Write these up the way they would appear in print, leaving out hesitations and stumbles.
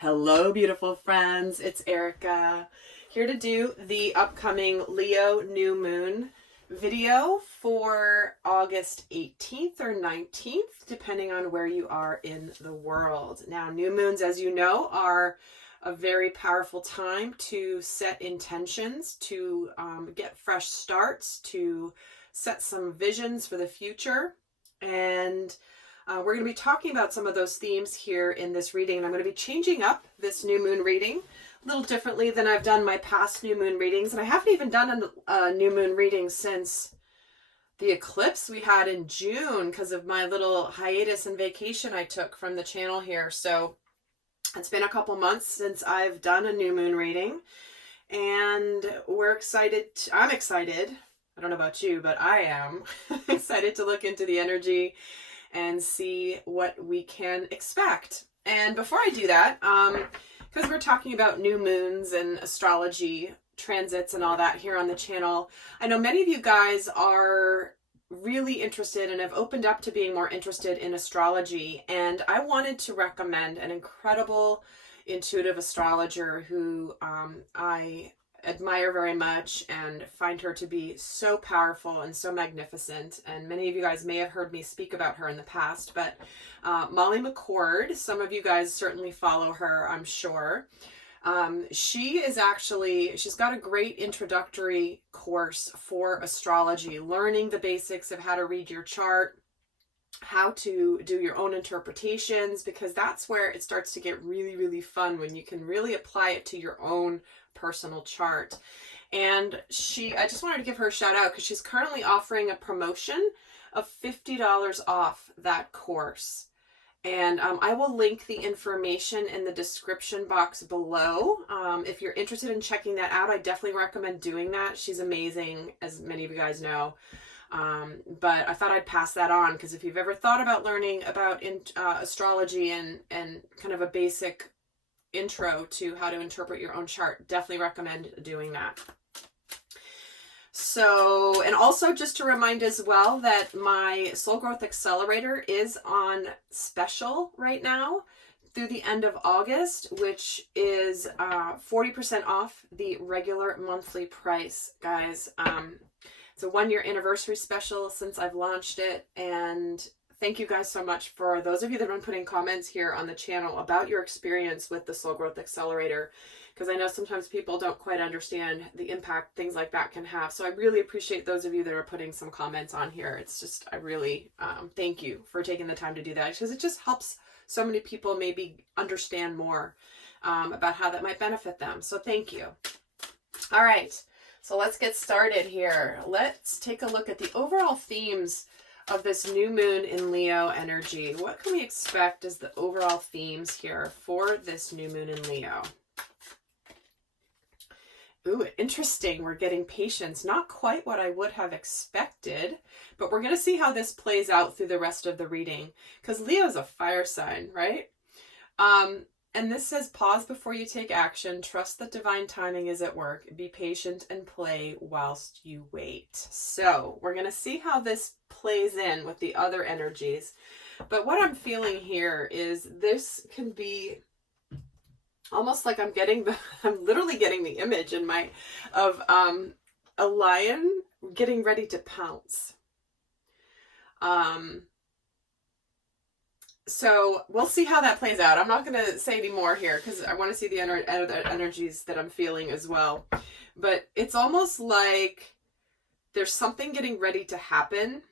Hello, beautiful friends. It's Erika here to do the upcoming Leo new moon video for August 18th or 19th, depending on where you are in the world. Now, new moons, as you know, are a very powerful time to set intentions, to get fresh starts, to set some visions for the future. And we're going to be talking about some of those themes here in this reading, and I'm going to be changing up this new moon reading a little differently than I've done my past new moon readings, and I haven't even done a new moon reading since the eclipse we had in June because of my little hiatus and vacation I took from the channel here. So it's been a couple months since I've done a new moon reading, and we're excited. I'm excited. I don't know about you, but I am excited to look into the energy and see what we can expect. And before I do that, because we're talking about new moons and astrology transits and all that here on the channel, I know many of you guys are really interested and have opened up to being more interested in astrology, and I wanted to recommend an incredible intuitive astrologer who I admire very much and find her to be so powerful and so magnificent. And many of you guys may have heard me speak about her in the past, but Molly McCord, some of you guys certainly follow her, I'm sure. She's got a great introductory course for astrology, learning the basics of how to read your chart, how to do your own interpretations, because that's where it starts to get really, really fun, when you can really apply it to your own personal chart. And I just wanted to give her a shout out because she's currently offering a promotion of $50 off that course. And I will link the information in the description box below. If you're interested in checking that out, I definitely recommend doing that. She's amazing, as many of you guys know. But I thought I'd pass that on, because if you've ever thought about learning about astrology and kind of a basic intro to how to interpret your own chart, definitely recommend doing that. So, and also just to remind as well that my Soul Growth Accelerator is on special right now through the end of August, which is 40% off the regular monthly price, guys. It's a 1-year anniversary special since I've launched it, and thank you guys so much for those of you that have been putting comments here on the channel about your experience with the Soul Growth Accelerator, because I know sometimes people don't quite understand the impact things like that can have. So I really appreciate those of you that are putting some comments on here. It's just, I really thank you for taking the time to do that, because it just helps so many people maybe understand more about how that might benefit them. So thank you. All right, so let's get started here. Let's take a look at the overall themes of this new moon in Leo energy. What can we expect as the overall themes here for this new moon in Leo? Ooh, interesting. We're getting patience. Not quite what I would have expected, but we're going to see how this plays out through the rest of the reading, because Leo's a fire sign, right? And this says, pause before you take action. Trust that divine timing is at work. Be patient and play whilst you wait. So we're going to see how this plays in with the other energies. But what I'm feeling here is this can be almost like I'm literally getting the image in of a lion getting ready to pounce. So we'll see how that plays out. I'm not going to say any more here because I want to see the other energies that I'm feeling as well. But it's almost like there's something getting ready to happen.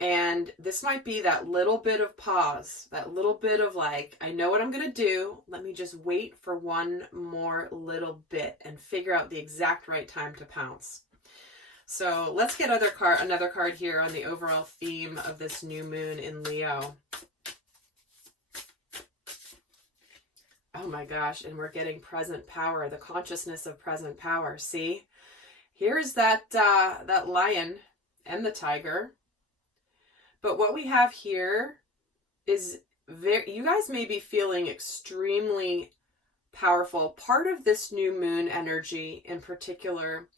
And this might be that little bit of pause, that little bit of like, I know what I'm going to do. Let me just wait for one more little bit and figure out the exact right time to pounce. So let's get another card here on the overall theme of this new moon in Leo. Oh my gosh, and we're getting present power, the consciousnness of present power. See, here's that lion and the tiger. But what we have here is you guys may be feeling extremely powerful. Part of this new moon energy in particular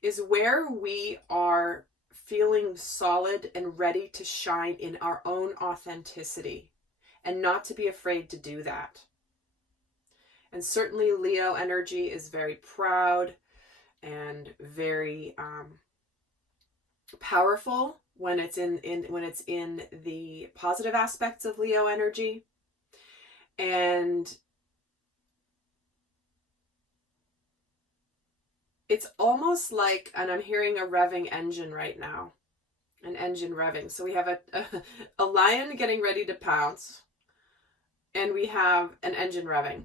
is where we are feeling solid and ready to shine in our own authenticity and not to be afraid to do that. And certainly Leo energy is very proud and very powerful when it's in the positive aspects of Leo energy. And it's almost like, and I'm hearing a revving engine right now, an engine revving. So we have a lion getting ready to pounce, and we have an engine revving.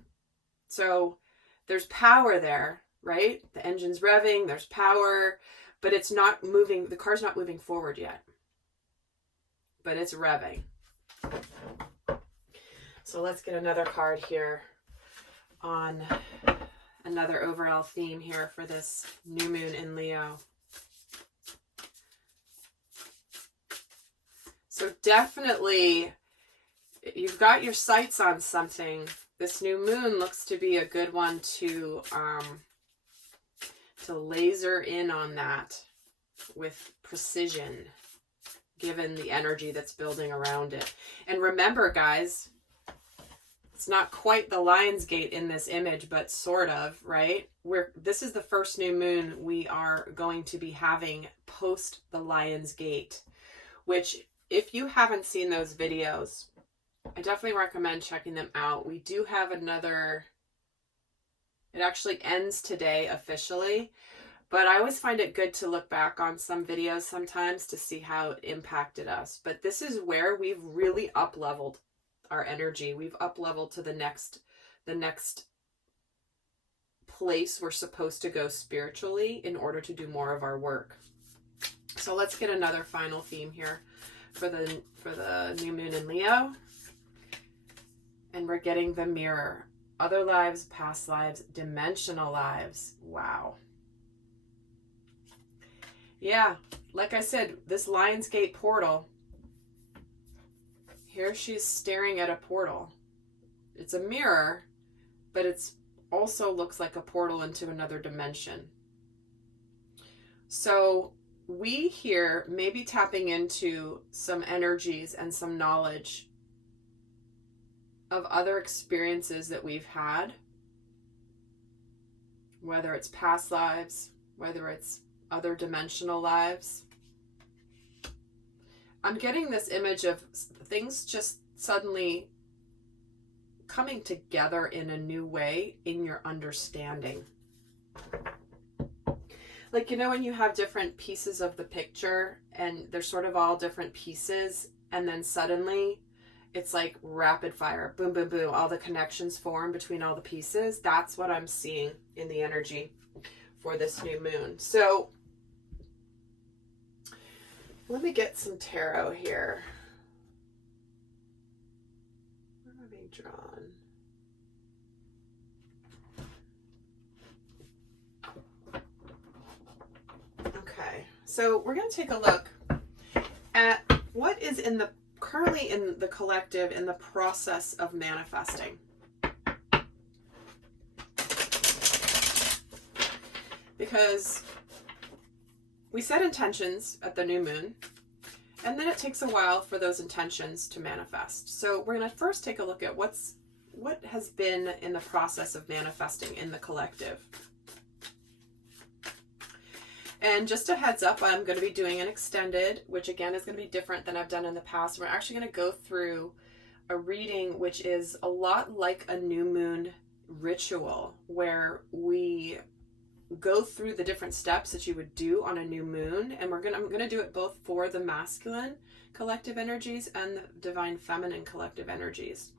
So there's power there, right? The engine's revving, there's power, but it's not moving. The car's not moving forward yet, but it's revving. So let's get another card here on another overall theme here for this new moon in Leo. So definitely, you've got your sights on something. This new moon looks to be a good one to laser in on that with precision, given the energy that's building around it. And remember, guys, it's not quite the Lion's Gate in this image, but sort of, right? This is the first new moon we are going to be having post the Lion's Gate, which, if you haven't seen those videos, I definitely recommend checking them out. We do have another, it actually ends today officially, but I always find it good to look back on some videos sometimes to see how it impacted us. But this is where we've really up-leveled our energy. We've up-leveled to the next place we're supposed to go spiritually in order to do more of our work. So let's get another final theme here for the new moon in Leo. And we're getting the mirror. Other lives, past lives, dimensional lives. Wow. Yeah, like I said, this Lion's Gate portal, here she's staring at a portal. It's a mirror, but it's also looks like a portal into another dimension. So we here may be tapping into some energies and some knowledge of other experiences that we've had, whether it's past lives, whether it's other dimensional lives. I'm getting this image of things just suddenly coming together in a new way in your understanding. Like, you know, when you have different pieces of the picture and they're sort of all different pieces, and then suddenly it's like rapid fire, boom, boom, boom, all the connections form between all the pieces. That's what I'm seeing in the energy for this new moon. So let me get some tarot here. Where am I being drawn? Okay, so we're going to take a look at what is currently in the collective in the process of manifesting. Because we set intentions at the new moon, and then it takes a while for those intentions to manifest. So we're going to first take a look at what has been in the process of manifesting in the collective. And just a heads up, I'm going to be doing an extended, which again is going to be different than I've done in the past. We're actually going to go through a reading which is a lot like a new moon ritual, where we go through the different steps that you would do on a new moon. And I'm going to do it both for the masculine collective energies and the divine feminine collective energies.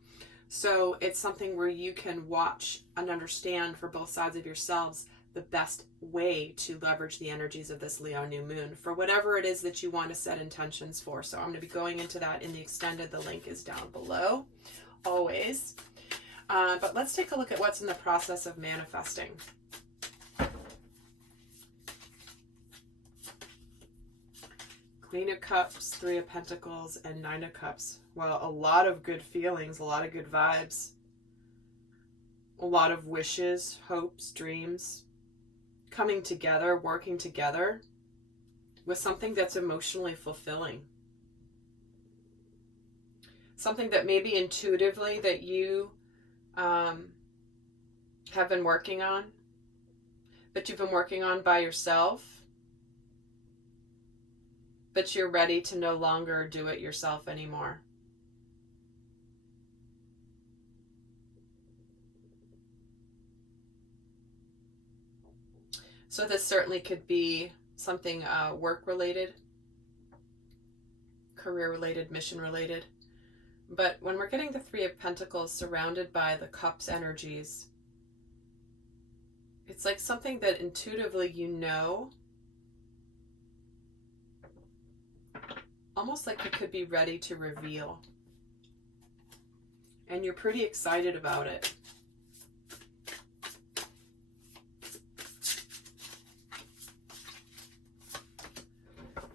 So it's something where you can watch and understand for both sides of yourselves the best way to leverage the energies of this Leo new moon for whatever it is that you want to set intentions for. So I'm going to be going into that in the extended. The link is down below, always. But let's take a look at what's in the process of manifesting. Queen of Cups, Three of Pentacles, and Nine of Cups. Well, a lot of good feelings, a lot of good vibes, a lot of wishes, hopes, dreams, coming together, working together with something that's emotionally fulfilling. Something that maybe intuitively that you have been working on, but you've been working on by yourself, but you're ready to no longer do it yourself anymore. So this certainly could be something work-related, career-related, mission-related. But when we're getting the Three of Pentacles surrounded by the Cups energies, it's like something that intuitively you know, almost like you could be ready to reveal. And you're pretty excited about it.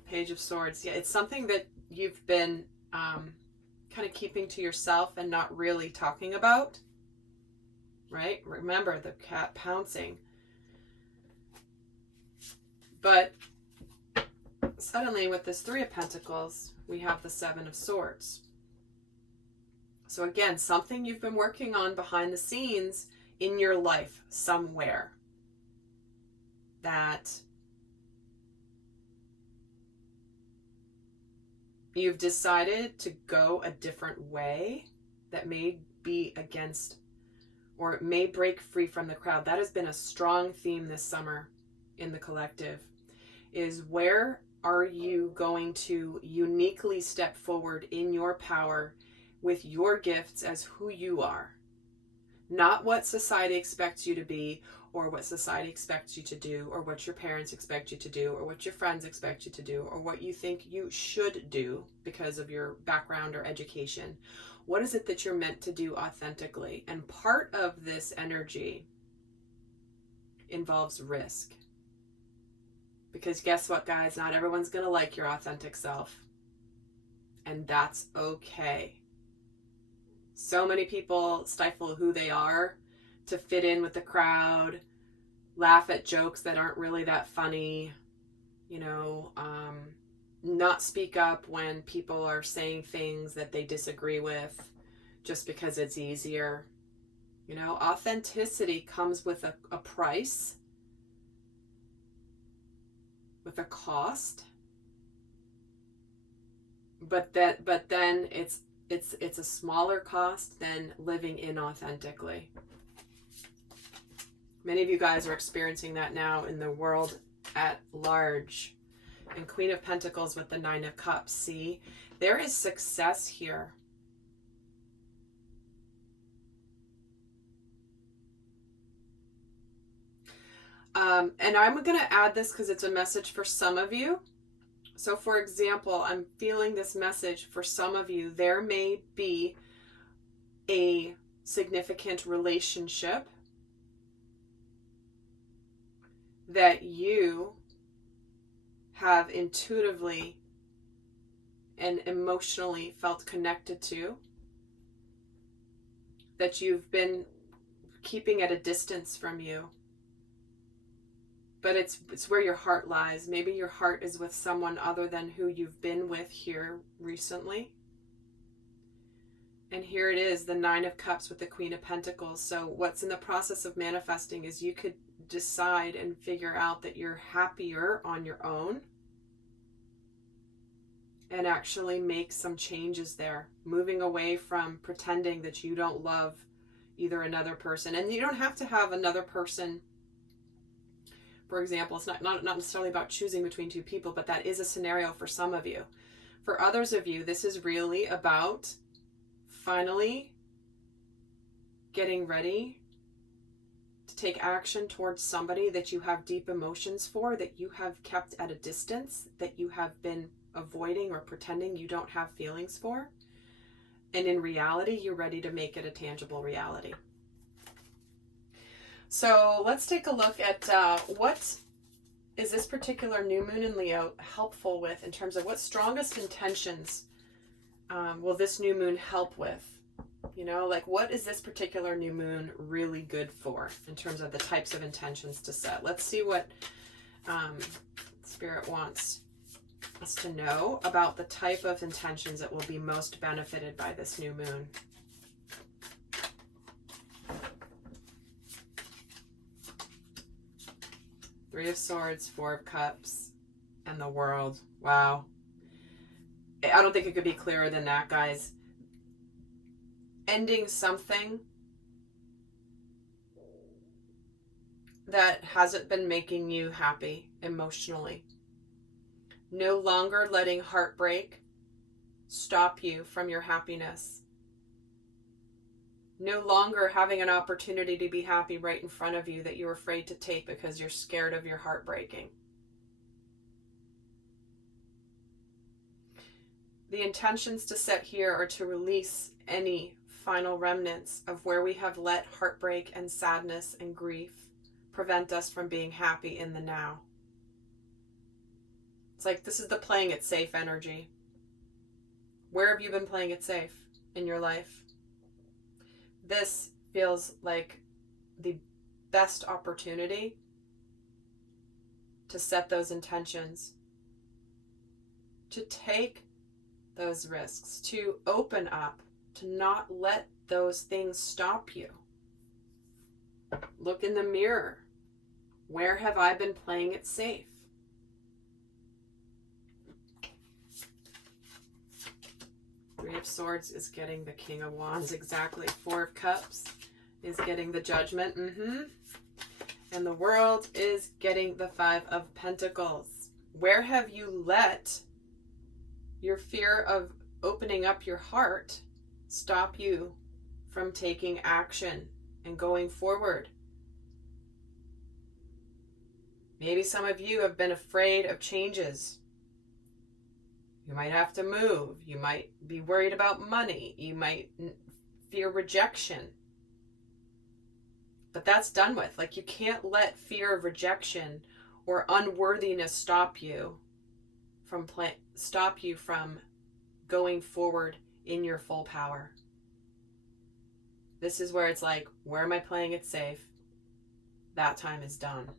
Page of Swords. Yeah, it's something that you've been kind of keeping to yourself and not really talking about. Right? Remember the cat pouncing. But suddenly with this Three of Pentacles, we have the Seven of Swords. So again, something you've been working on behind the scenes in your life somewhere that you've decided to go a different way that may be against, or it may break free from the crowd. That has been a strong theme this summer in the collective, is where are you going to uniquely step forward in your power with your gifts as who you are? Not what society expects you to be, or what society expects you to do, or what your parents expect you to do, or what your friends expect you to do, or what you think you should do because of your background or education. What is it that you're meant to do authentically? And part of this energy involves risk. Because guess what, guys? Not everyone's going to like your authentic self. And that's okay. So many people stifle who they are to fit in with the crowd, laugh at jokes that aren't really that funny, you know, not speak up when people are saying things that they disagree with just because it's easier. You know, authenticity comes with a price, with a cost, but then it's a smaller cost than living inauthentically. Many of you guys are experiencing that now in the world at large. And Queen of Pentacles with the Nine of Cups. See, there is success here. And I'm going to add this because it's a message for some of you. So for example, I'm feeling this message for some of you. There may be a significant relationship that you have intuitively and emotionally felt connected to, that you've been keeping at a distance from you. But it's where your heart lies. Maybe your heart is with someone other than who you've been with here recently. And here it is, the Nine of Cups with the Queen of Pentacles. So what's in the process of manifesting is you could decide and figure out that you're happier on your own and actually make some changes there, moving away from pretending that you don't love either another person. And you don't have to have another person. For example, it's not necessarily about choosing between two people, but that is a scenario for some of you. For others of you, this is really about finally getting ready to take action towards somebody that you have deep emotions for, that you have kept at a distance, that you have been avoiding or pretending you don't have feelings for. And in reality, you're ready to make it a tangible reality. So let's take a look at what is this particular new moon in Leo helpful with in terms of what strongest intentions will this new moon help with? You know, like what is this particular new moon really good for in terms of the types of intentions to set? Let's see what Spirit wants us to know about the type of intentions that will be most benefited by this new moon. Three of Swords, Four of Cups, and the World. Wow. I don't think it could be clearer than that, guys. Ending something that hasn't been making you happy emotionally. No longer letting heartbreak stop you from your happiness. No longer having an opportunity to be happy right in front of you that you're afraid to take because you're scared of your heart breaking. The intentions to set here are to release any final remnants of where we have let heartbreak and sadness and grief prevent us from being happy in the now. It's like this is the playing it safe energy. Where have you been playing it safe in your life? This feels like the best opportunity to set those intentions, to take those risks, to open up, to not let those things stop you. Look in the mirror. Where have I been playing it safe? Three of Swords is getting the King of Wands, exactly. Four of Cups is getting the Judgment, and the World is getting the Five of Pentacles. Where have you let your fear of opening up your heart stop you from taking action and going forward? Maybe some of you have been afraid of changes. You might have to move. You might be worried about money. You might fear rejection. But that's done with. Like, you can't let fear of rejection or unworthiness stop you from going forward in your full power. This is where it's like, where am I playing it safe? That time is done.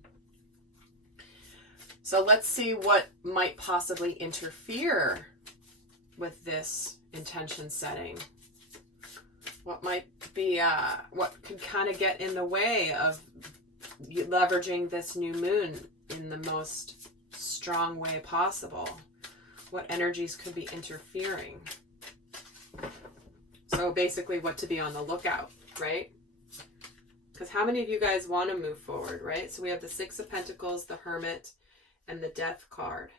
So let's see what might possibly interfere with this intention setting. What might be, what could kind of get in the way of leveraging this new moon in the most strong way possible? What energies could be interfering? So basically what to be on the lookout, right? Because how many of you guys want to move forward, right? So we have the Six of Pentacles, the Hermit, and the Death card.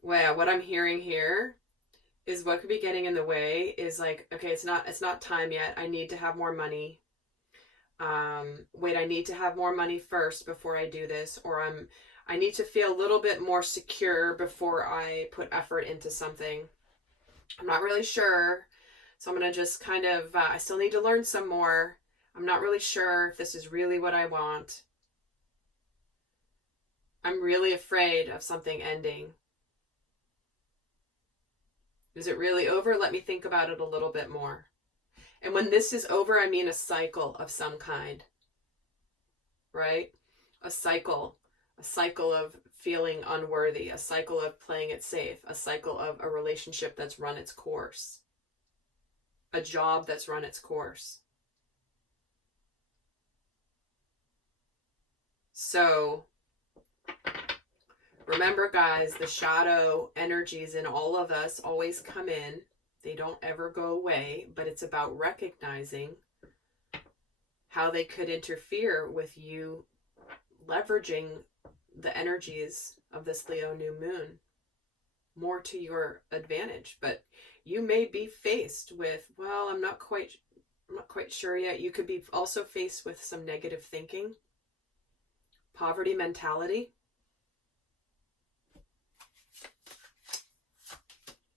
Well, what I'm hearing here is what could be getting in the way is like, okay, it's not time yet. I need to have more money. Wait, I need to have more money first before I do this, or I need to feel a little bit more secure before I put effort into something. I'm not really sure. So I'm going to just kind of, I still need to learn some more. I'm not really sure if this is really what I want. I'm really afraid of something ending. Is it really over? Let me think about it a little bit more. And when this is over, I mean a cycle of some kind, right? A cycle of feeling unworthy, a cycle of playing it safe, a cycle of a relationship that's run its course, a job that's run its course. So remember, guys, the shadow energies in all of us always come in. They don't ever go away, but it's about recognizing how they could interfere with you leveraging the energies of this Leo new moon more to your advantage. But you may be faced with, well, I'm not quite sure yet. You could be also faced with some negative thinking, poverty mentality.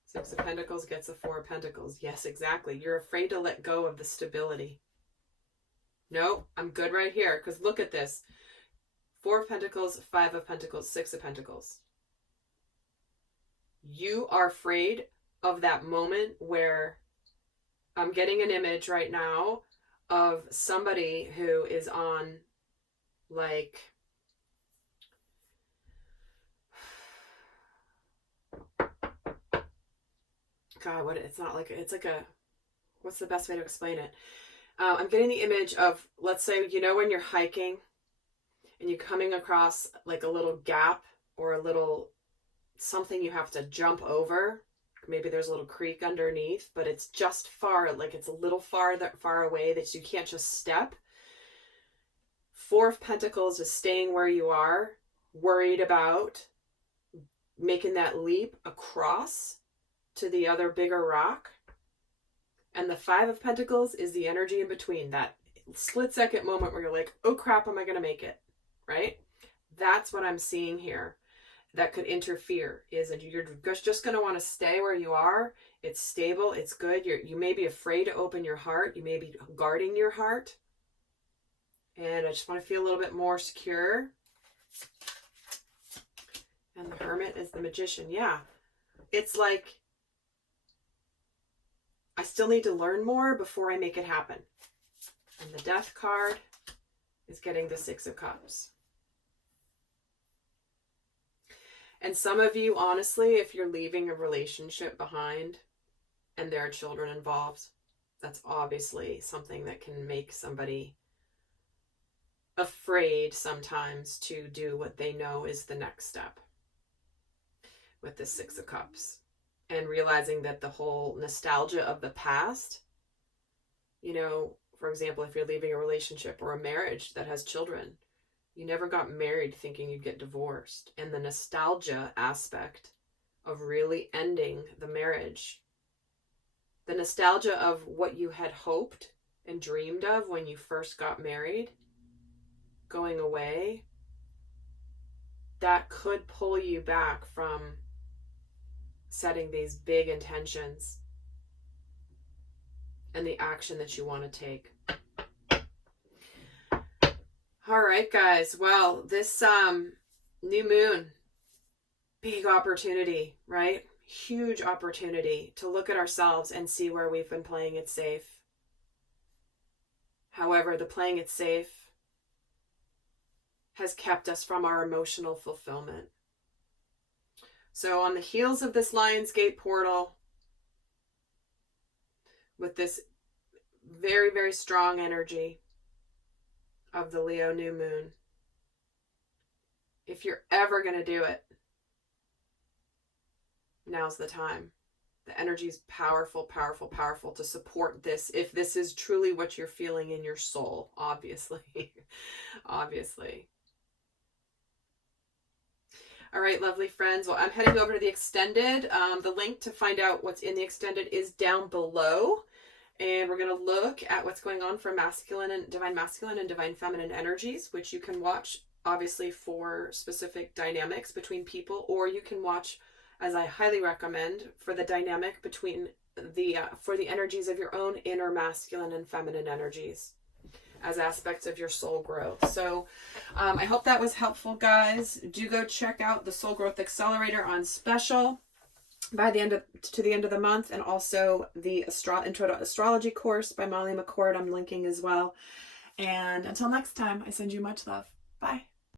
Six of Pentacles gets the Four of Pentacles. Yes, exactly. You're afraid to let go of the stability. No, I'm good right here. Because look at this. Four of Pentacles, Five of Pentacles, Six of Pentacles. You are afraid of that moment where I'm getting an image right now of somebody who is on, like, God, it's like a, what's the best way to explain it? I'm getting the image of, let's say, you know, when you're hiking and you're coming across like a little gap or a little something you have to jump over. Maybe there's a little creek underneath, but it's just far, like it's a little far away that you can't just step. Four of Pentacles is staying where you are, worried about making that leap across to the other bigger rock. And the Five of Pentacles is the energy in between, that split-second moment where you're like, oh crap, am I going to make it? Right? That's what I'm seeing here. That could interfere, is that you're just going to want to stay where you are. It's stable. It's good. You may be afraid to open your heart. You may be guarding your heart. And I just want to feel a little bit more secure. And the Hermit is the Magician. Yeah. It's like, I still need to learn more before I make it happen. And the Death card is getting the Six of Cups. And some of you, honestly, if you're leaving a relationship behind and there are children involved, that's obviously something that can make somebody afraid sometimes to do what they know is the next step with the Six of Cups. And realizing that the whole nostalgia of the past, you know, for example, if you're leaving a relationship or a marriage that has children, you never got married thinking you'd get divorced. And the nostalgia aspect of really ending the marriage, the nostalgia of what you had hoped and dreamed of when you first got married, going away, that could pull you back from setting these big intentions and the action that you want to take. All right, guys. Well, this new moon, big opportunity, right? Huge opportunity to look at ourselves and see where we've been playing it safe. However, the playing it safe has kept us from our emotional fulfillment. So on the heels of this Lionsgate portal, with this very, very strong energy of the Leo new moon, if you're ever going to do it, now's the time. The energy is powerful, powerful, powerful to support this, if this is truly what you're feeling in your soul, obviously. Obviously. All right, lovely friends. Well, I'm heading over to the extended. The link to find out what's in the extended is down below. And we're going to look at what's going on for masculine and divine feminine energies, which you can watch, obviously, for specific dynamics between people, or you can watch, as I highly recommend, for the dynamic between for the energies of your own inner masculine and feminine energies as aspects of your soul growth. So I hope that was helpful, guys. Do go check out the Soul Growth Accelerator on special by the end of the month, and also the Intro to Astrology course by Molly McCord I'm linking as well. And until next time, I send you much love. Bye.